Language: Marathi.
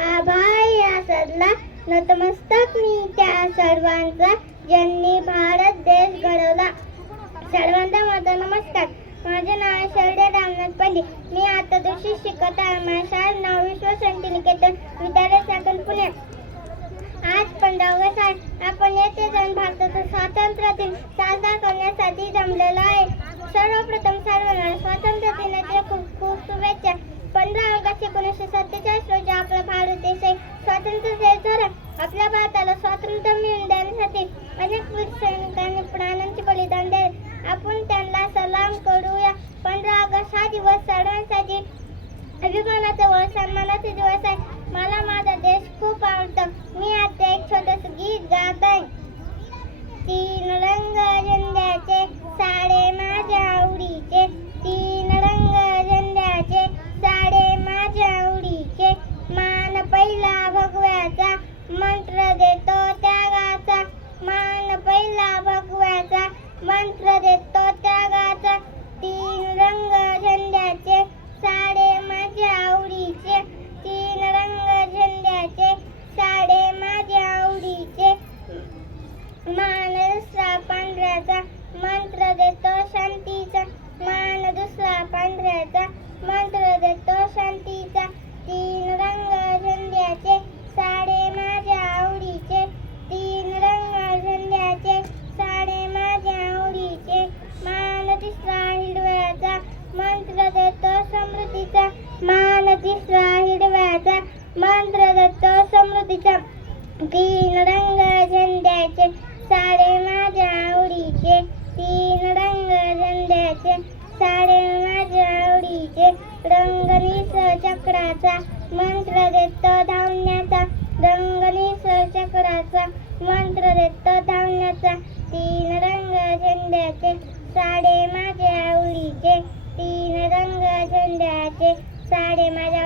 आभाळ या सदला नतमस्तक मी त्या सर्वांचा ज्यांनी भारत देश घडवला. सर्वांना माझा नमस्कार. माझे नाव आहे शरदे रामनाथ पंडित. मी आता दिवशी शिकत आहे. माझ्या शाळेत नाव विश्व शांतिनिकेतन विद्यालय चाकण पुणे. आज 15 ऑगस्ट आहे. आपण येथे जाऊन भारताचा स्वातंत्र्य दिन साजरा करण्यासाठी जमलेलो आहे. सर्वप्रथम सर्वांना स्वातंत्र्य दिनाच्या खूप खूप शुभेच्छा. 15 ऑगस्ट 1947 रोजी आपला भारत देश स्वातंत्र्य देश झाला. आपल्या भारताला स्वातंत्र्य मिळवून देण्यासाठी अनेक वीर सैनिकांनी प्राणांचे बलिदान दिले. आपण त्यांना सलाम करूया. 15 ऑगस्ट हा दिवस सर्वांसाठी अभिमानाचा व सन्मानाचा दिवस आहे. मला माझा देश खूप आवडतो. मी आता एक छोटस गीत गात आहे. 3 रंग झेंड्याचे साडे माझ्या आवडीचे. 3 रंग झेंड्याचे साडे माझ्या आवडीचे. मान पहिला भगव्याचा मंत्र देतो त्यागाचा. मान पहिला भगव्याचा मंत्र देतो त्यागाचा. 3 रंग झेंड्याचे साडे माझ्या आवडीचे. 3 रंग झेंड्याचे साडे माझ्या आवडीचे. मान दुसरा पांढऱ्याचा मंत्र देतो शांतीचा. मान दुसरा पांढऱ्याचा मंत्र देतो शांतीचा. 3 रंग झेंड्याचे साडे माझ्या आवडीचे. 3 रंग झेंड्याचे साडे माझ्या आवडीचे. मान तिसरा हिरव्याचा मंत्र देतो समृद्धीचा. मान तिसरा हिरव्याचा मंत्र देतो समृद्धीचा. 3 रंग झेंड्याचे साडे माझ्या आवडीचे. 3 रंग झेंड्याचे साडे माझ्या आवडीचे. रंगनीस चक्राचा मंत्र देतो धावण्याचा. रंगनीस चक्राचा मंत्र देतो धावण्याचा. 3 रंग झेंड्याचे साडे माझ्या आवडीचे. 3 रंग झेंड्याचे साडे माझ्या